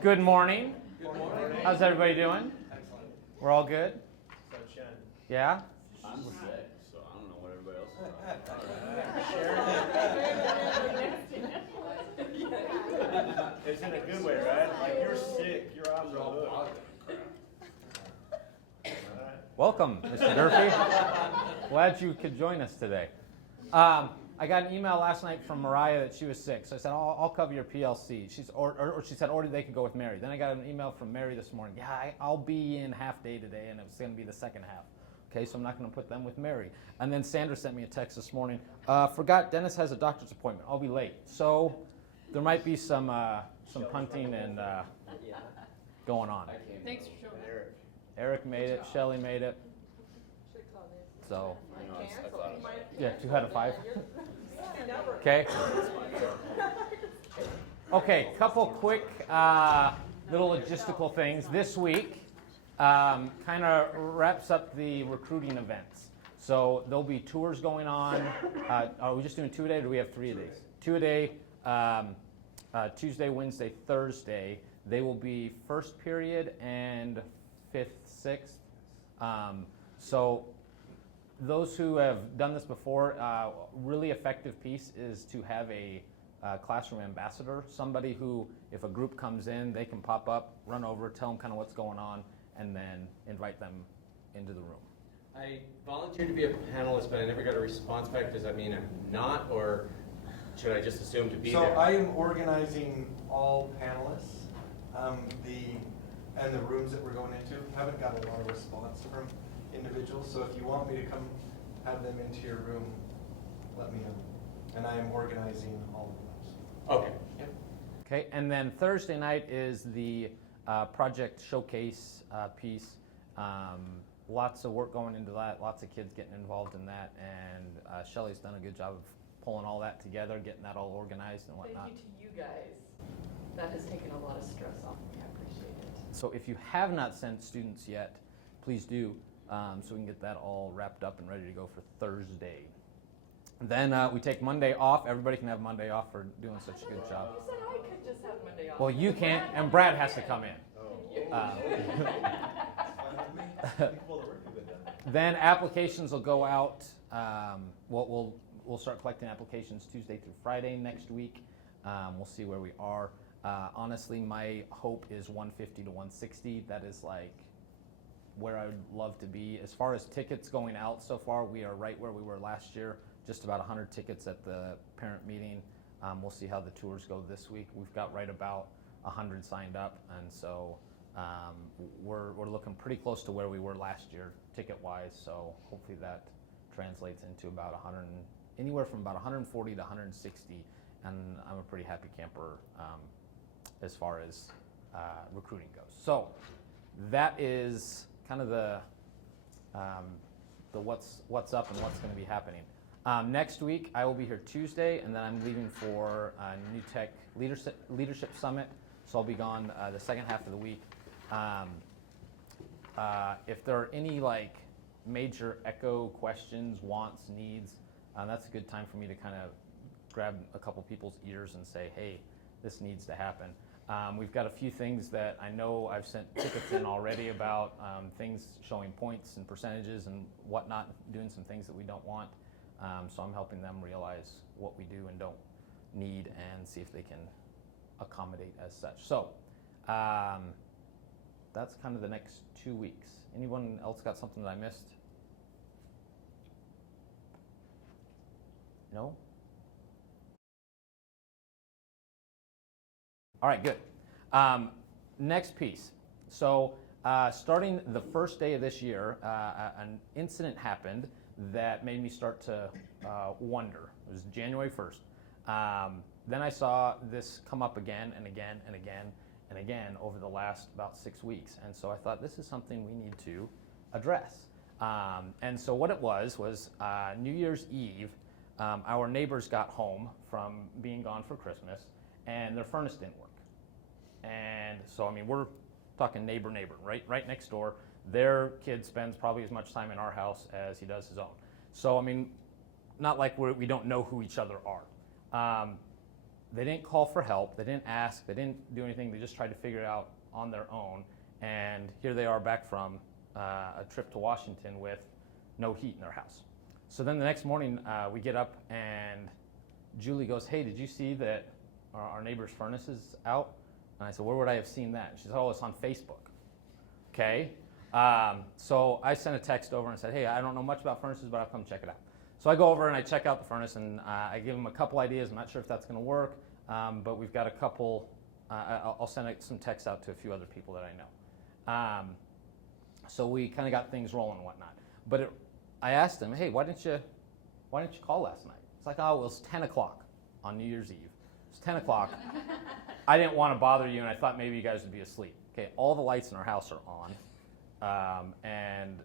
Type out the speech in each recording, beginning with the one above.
Good morning. Good morning. How's everybody doing? Excellent. We're all good? Sunshine. Yeah? I'm sick, so I don't know what everybody else is talking about. It's in a good way, right? Like you're sick, your eyes are all hood. Welcome, Mr. Durfee. Glad you could join us today. I got an email last night from Mariah that she was sick, so I said, I'll cover your PLC. Or she said, or they could go with Mary. Then I got an email from Mary this morning. Yeah, I'll be in half day today, and it's going to be the second half. Okay, so I'm not going to put them with Mary. And then Sandra sent me a text this morning. Forgot Dennis has a doctor's appointment. I'll be late. So there might be some punting and going on. Thanks for showing up. Eric made it. Shelley made it. So, You know, I thought about it. yeah, 2 out of 5. Okay. Okay, couple quick little logistical things. This week kind of wraps up the recruiting events. So there'll be tours going on. Are we just doing 2 a day, or do we have 3 a days? 2 a day, Tuesday, Wednesday, Thursday. They will be first period and 5th, 6th. So those who have done this before, really effective piece is to have a classroom ambassador, somebody who, if a group comes in, they can pop up, run over, tell them kind of what's going on, and then invite them into the room. I volunteered to be a panelist, but I never got a response back. Does that mean I'm not, or should I just assume to be So there? I am organizing all panelists. And the rooms that we're going into, haven't got a lot of response from individuals. So if you want me to come have them into your room, let me know. And I am organizing all of those. Okay. Yep. Okay, and then Thursday night is the project showcase piece. Lots of work going into that, lots of kids getting involved in that, and Shelley's done a good job of pulling all that together, getting that all organized and whatnot. Thank you to you guys. That has taken a lot of stress off me. I appreciate it. So if you have not sent students yet, please do, so we can get that all wrapped up and ready to go for Thursday. Then we take Monday off. Everybody can have Monday off for doing such a good job. You said I could just have Monday off. Well, you can't, and Brad has to come in. Then applications will go out. We'll start collecting applications Tuesday through Friday next week. We'll see where we are. Honestly, my hope is 150 to 160. That is like where I would love to be. As far as tickets going out so far, we are right where we were last year. Just about 100 tickets at the parent meeting. We'll see how the tours go this week. We've got right about 100 signed up, and so we're looking pretty close to where we were last year ticket-wise. So hopefully that translates into about 100, anywhere from about 140 to 160, and I'm a pretty happy camper as far as recruiting goes. So that is kind of the what's up and what's going to be happening. Next week, I will be here Tuesday, and then I'm leaving for New Tech Leadership Summit, so I'll be gone the second half of the week. If there are any like major echo questions, wants, needs, that's a good time for me to kind of grab a couple people's ears and say, hey, this needs to happen. We've got a few things that I know I've sent tickets in already about, things showing points and percentages and whatnot, doing some things that we don't want. So I'm helping them realize what we do and don't need and see if they can accommodate as such. So that's kind of the next 2 weeks. Anyone else got something that I missed? No? All right, good. Next piece. So starting the first day of this year, an incident happened that made me start to wonder. It was January 1st. Then I saw this come up again and again and again and again over the last about 6 weeks. And so I thought, this is something we need to address. And so what it was New Year's Eve, our neighbors got home from being gone for Christmas, and their furnace didn't work. And so, I mean, we're talking neighbor, right next door. Their kid spends probably as much time in our house as he does his own. So, I mean, not like we don't know who each other are. They didn't call for help. They didn't ask. They didn't do anything. They just tried to figure it out on their own. And here they are back from a trip to Washington with no heat in their house. So then the next morning, we get up and Julie goes, "Hey, did you see that our neighbor's furnace is out?" And I said, "Where would I have seen that?" She said, "Oh, it's on Facebook." Okay. So I sent a text over and said, "Hey, I don't know much about furnaces, but I'll come check it out." So I go over and I check out the furnace, and I give them a couple ideas. I'm not sure if that's going to work, but we've got a couple. I'll send some texts out to a few other people that I know. So we kind of got things rolling and whatnot. But I asked him, "Hey, why didn't you call last night?" It's like, "Oh, well, it was 10 o'clock on New Year's Eve. It's 10 o'clock. I didn't want to bother you, and I thought maybe you guys would be asleep." Okay, all the lights in our house are on, and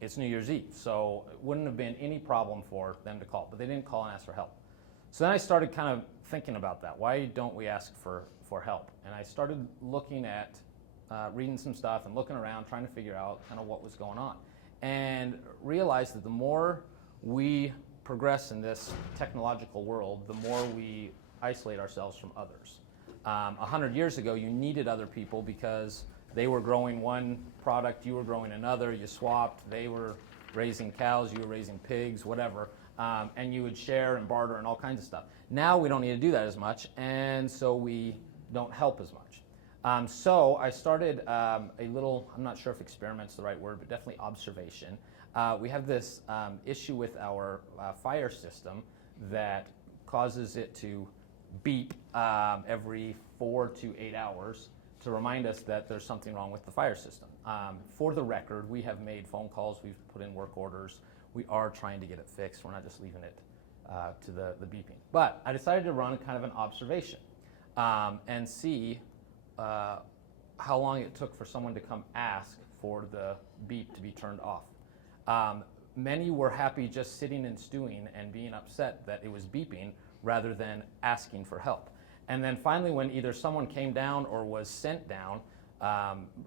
it's New Year's Eve, so it wouldn't have been any problem for them to call, but they didn't call and ask for help. So then I started kind of thinking about that. Why don't we ask for help? And I started looking at, reading some stuff and looking around, trying to figure out kind of what was going on. And realized that the more we progress in this technological world, the more we isolate ourselves from others. 100 years ago, you needed other people because they were growing one product, you were growing another, you swapped, they were raising cows, you were raising pigs, whatever, and you would share and barter and all kinds of stuff. Now we don't need to do that as much, and so we don't help as much. So I started a little, I'm not sure if experiment's the right word, but definitely observation. We have this issue with our fire system that causes it to beep every 4 to 8 hours to remind us that there's something wrong with the fire system. For the record, we have made phone calls, we've put in work orders, we are trying to get it fixed, we're not just leaving it to the beeping. But I decided to run kind of an observation and see how long it took for someone to come ask for the beep to be turned off. Many were happy just sitting and stewing and being upset that it was beeping rather than asking for help. And then finally, when either someone came down or was sent down,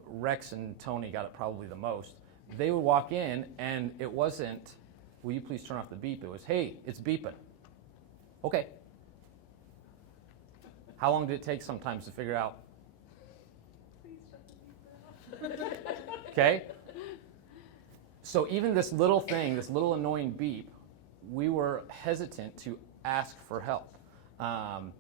Rex and Tony got it probably the most, they would walk in and it wasn't, "Will you please turn off the beep?" It was, "Hey, it's beeping." Okay. How long did it take sometimes to figure out? Please shut the beep off. Okay? So even this little thing, this little annoying beep, we were hesitant to ask for help. On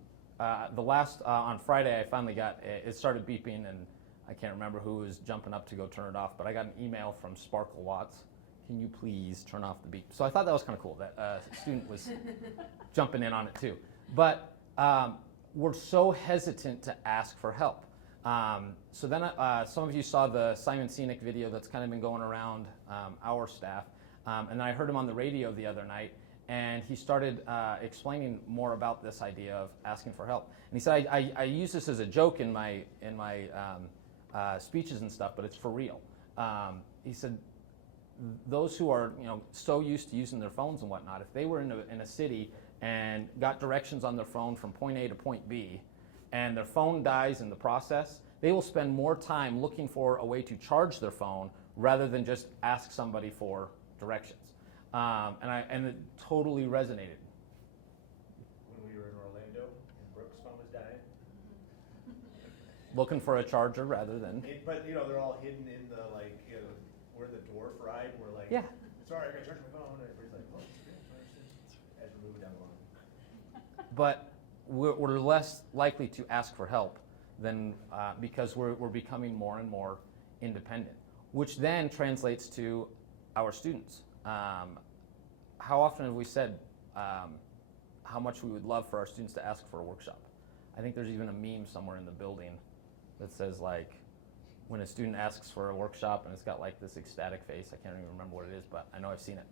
Friday, I finally got, it started beeping, and I can't remember who was jumping up to go turn it off, but I got an email from Sparkle Watts. "Can you please turn off the beep?" So I thought that was kind of cool that a student was jumping in on it too. But we're so hesitant to ask for help. So then some of you saw the Simon Sinek video that's kind of been going around our staff. And I heard him on the radio the other night, and he started explaining more about this idea of asking for help. And he said, I use this as a joke in my speeches and stuff, but it's for real. He said, those who are so used to using their phones and whatnot, if they were in a city and got directions on their phone from point A to point B, and their phone dies in the process, they will spend more time looking for a way to charge their phone rather than just ask somebody for directions. And it totally resonated. When we were in Orlando and Brooks' phone was dying. Looking for a charger rather than. But they're all hidden in the we're in the dwarf ride. We're like, Yeah. Sorry, I gotta charge my phone. And everybody's like, oh, okay. As we're moving down the line. But we're less likely to ask for help than because we're becoming more and more independent, which then translates to our students. How often have we said how much we would love for our students to ask for a workshop? I think there's even a meme somewhere in the building that says when a student asks for a workshop and it's got this ecstatic face. I can't even remember what it is, but I know I've seen it.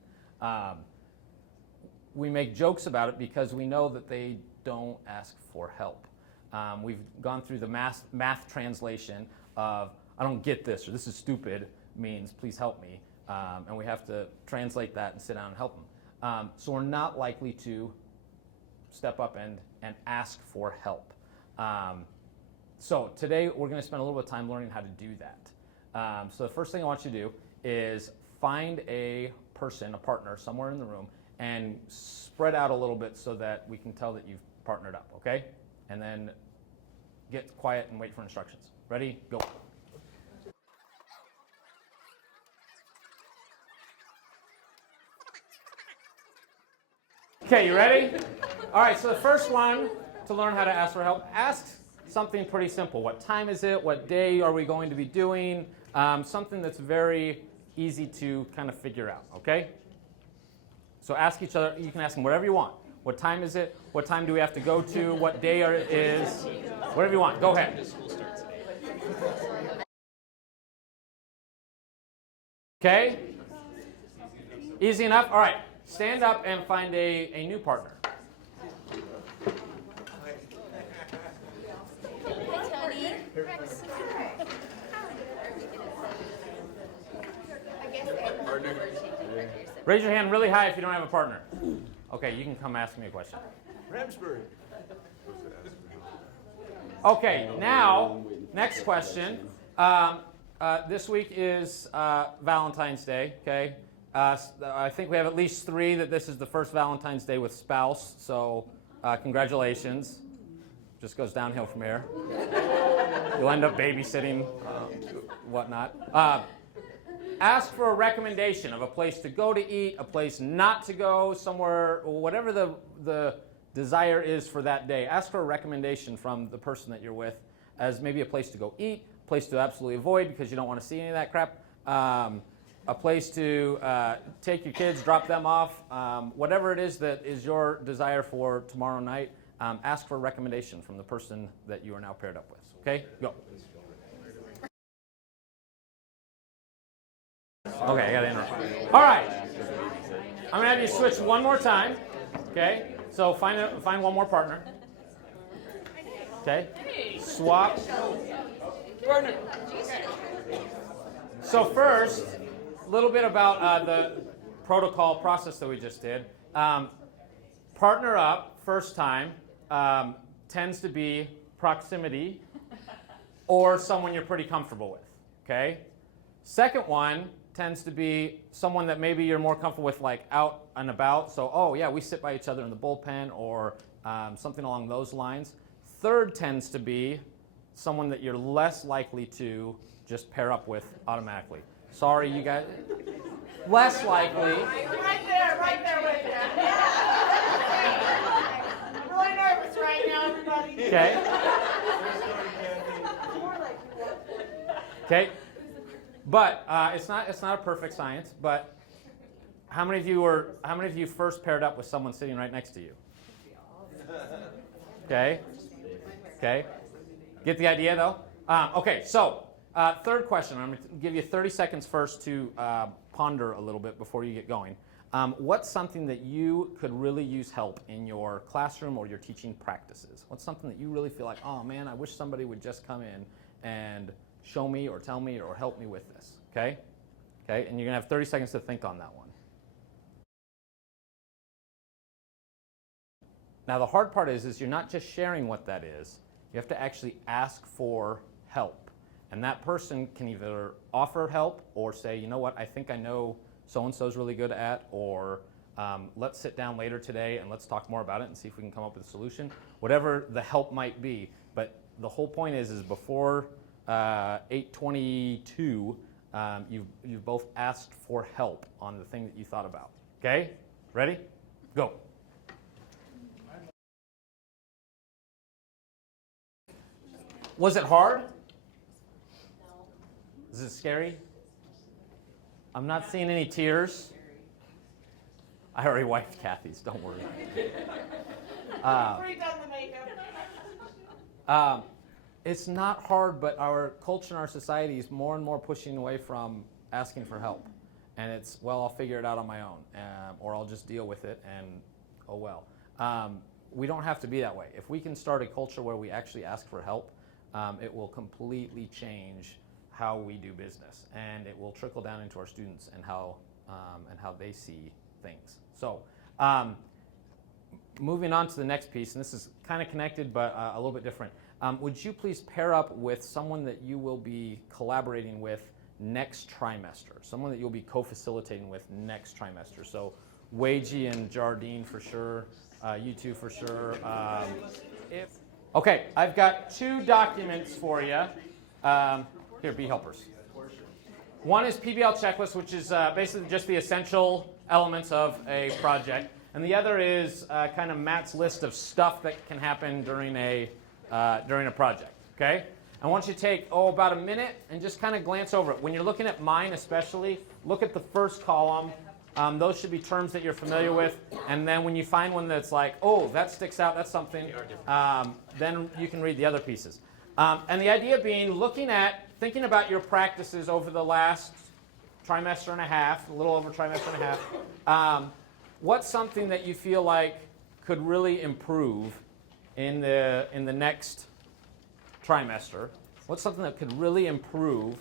We make jokes about it because we know that they don't ask for help. We've gone through the math translation of "I don't get this" or "this is stupid" means "please help me," and we have to translate that and sit down and help them. So we're not likely to step up and ask for help. So today we're going to spend a little bit of time learning how to do that. So the first thing I want you to do is find a person, a partner, somewhere in the room, and spread out a little bit so that we can tell that you've partnered up, okay? and then get quiet and wait for instructions. Ready? Go. Okay, you ready? All right, so the first one to learn how to ask for help, ask something pretty simple. What time is it? What day are we going to be doing? Something that's very easy to kind of figure out, okay? So ask each other, you can ask them whatever you want. What time is it? What time do we have to go to? What day it is? Whatever you want, go ahead. Okay? Easy enough? All right, stand up and find a new partner. Hi, Tony. Raise your hand really high if you don't have a partner. Okay, you can come ask me a question. Ramsbury. Okay, now, next question. This week is Valentine's Day, okay? I think we have at least 3 that this is the first Valentine's Day with spouse, so congratulations. Just goes downhill from here. You'll end up babysitting, whatnot. Ask for a recommendation of a place to go to eat, a place not to go, somewhere, whatever the desire is for that day. Ask for a recommendation from the person that you're with as maybe a place to go eat, a place to absolutely avoid because you don't want to see any of that crap, a place to take your kids, drop them off, whatever it is that is your desire for tomorrow night, ask for a recommendation from the person that you are now paired up with. Okay, go. Okay, I got to interrupt. All right, I'm gonna have you switch one more time. Okay, so find one more partner. Okay, swap. So first, a little bit about the protocol process that we just did. Partner up first time tends to be proximity or someone you're pretty comfortable with. Okay, second one tends to be someone that maybe you're more comfortable with, like out and about. So, oh yeah, we sit by each other in the bullpen or something along those lines. Third tends to be someone that you're less likely to just pair up with automatically. Sorry, you guys. Less likely. Right there with you. I'm really nervous right now, everybody. Okay. Okay. But it's not a perfect science. But how many of you first paired up with someone sitting right next to you? Okay. Okay. Get the idea though? Okay. So third question. I'm going to give you 30 seconds first to ponder a little bit before you get going. What's something that you could really use help in your classroom or your teaching practices? What's something that you really feel like, oh man, I wish somebody would just come in and show me or tell me or help me with this, okay? Okay, and you're gonna have 30 seconds to think on that one. Now the hard part is you're not just sharing what that is, you have to actually ask for help. And that person can either offer help or say, you know what, I think I know so-and-so's really good at, or let's sit down later today and let's talk more about it and see if we can come up with a solution. Whatever the help might be, but the whole point is before 8:22, you've both asked for help on the thing that you thought about. Okay? Ready? Go. Was it hard? No. Is it scary? I'm not seeing any tears. I already wiped Kathy's, don't worry. Redone the makeup. It's not hard, but our culture and our society is more and more pushing away from asking for help. And it's, well, I'll figure it out on my own, or I'll just deal with it, and oh well. We don't have to be that way. If we can start a culture where we actually ask for help, it will completely change how we do business, and it will trickle down into our students and how they see things. So, moving on to the next piece, and this is kind of connected but a little bit different. Would you please pair up with someone that you will be collaborating with next trimester, someone that you'll be co-facilitating with next trimester? So, Weiji and Jardine for sure, you two for sure. Okay, I've got 2 documents for you. Here, be helpers. One is PBL checklist, which is basically just the essential elements of a project. And the other is kind of Matt's list of stuff that can happen during a project, okay? I want you to take, about a minute and just kind of glance over it. When you're looking at mine especially, look at the first column. Those should be terms that you're familiar with. And then when you find one that's like, oh, that sticks out, that's something, then you can read the other pieces. And the idea being thinking about your practices over the last trimester and a half, a little over trimester and a half. What's something that you feel like could really improve in the next trimester? What's something that could really improve?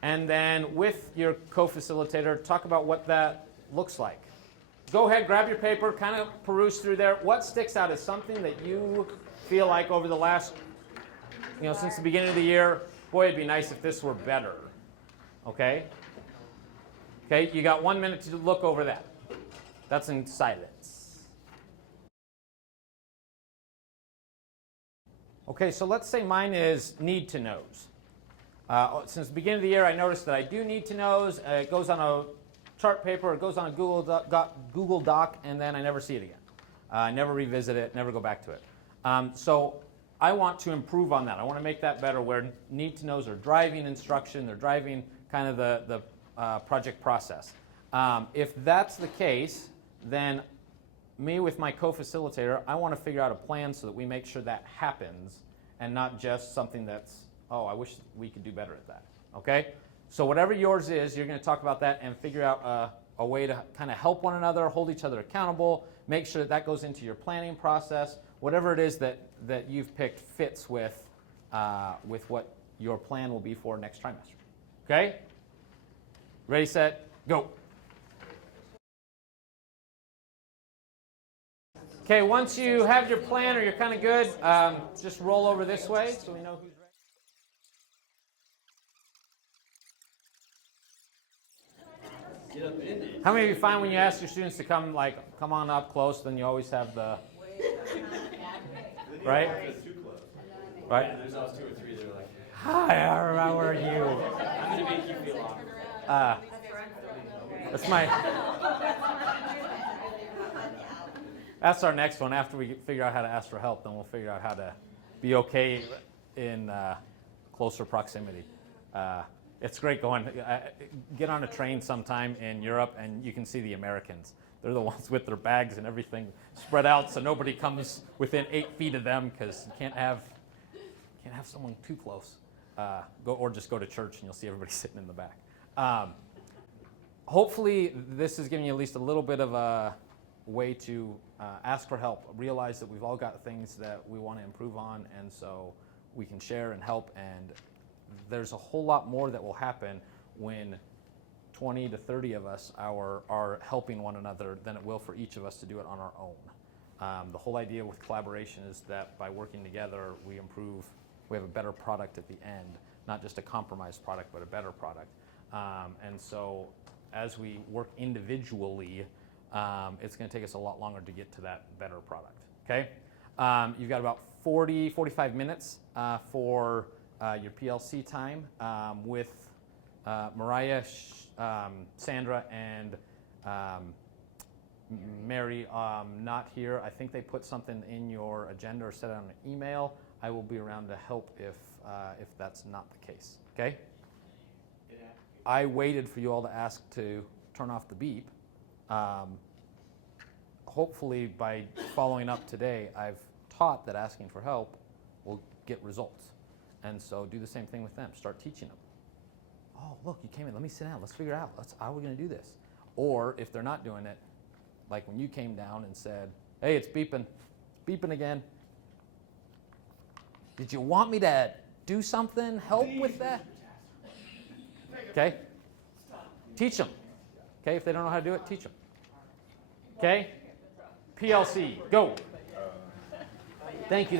And then with your co-facilitator, talk about what that looks like. Go ahead, grab your paper, kind of peruse through there. What sticks out as something that you feel like over the last, since the beginning of the year, boy, it'd be nice if this were better. Okay? Okay, you got 1 minute to look over that. That's in silence. Okay, so let's say mine is need to knows. Since the beginning of the year, I noticed that I do need to knows. It goes on a chart paper, it goes on a Google Doc, and then I never see it again. I never revisit it, never go back to it. So I want to improve on that. I want to make that better where need to knows are driving instruction, they're driving kind of the project process. If that's the case, then me with my co-facilitator, I want to figure out a plan so that we make sure that happens and not just something that's, oh, I wish we could do better at that. Okay? So whatever yours is, you're going to talk about that and figure out a way to kind of help one another, hold each other accountable, make sure that goes into your planning process. Whatever it is that you've picked fits with what your plan will be for next trimester. Okay? Ready, set, go. Okay, once you have your plan or you're kind of good, just roll over this way so we know who's ready. Get up in it. How many of you find when you ask your students to come on up close, then you always have the, right? Right? There's always 2 or 3 that are like, Hi, how are you? I'm going to make you feel awkward. That's our next one. After we figure out how to ask for help, then we'll figure out how to be okay in closer proximity. It's great going. Get on a train sometime in Europe, and you can see the Americans. They're the ones with their bags and everything spread out, so nobody comes within 8 feet of them because you can't have someone too close. Just go to church, and you'll see everybody sitting in the back. Hopefully, this is giving you at least a little bit of a way to ask for help. Realize that we've all got things that we want to improve on, and so we can share and help. And there's a whole lot more that will happen when 20 to 30 of us are helping one another than it will for each of us to do it on our own. The whole idea with collaboration is that by working together, we have a better product at the end, not just a compromised product, but a better product. And so as we work individually, it's going to take us a lot longer to get to that better product, okay? You've got about 45 minutes for your PLC time with Mariah, Sandra, and Mary not here. I think they put something in your agenda or set it on an email. I will be around to help if that's not the case, okay? I waited for you all to ask to turn off the beep. Hopefully by following up today, I've taught that asking for help will get results. And so do the same thing with them. Start teaching them. Oh, look, you came in. Let me sit down. Let's figure out. How are we going to do this? Or if they're not doing it, like when you came down and said, hey, it's beeping. It's beeping again. Did you want me to do something? Help with that? Okay? Teach them. Okay? If they don't know how to do it, teach them. Okay? PLC, go. Thank you.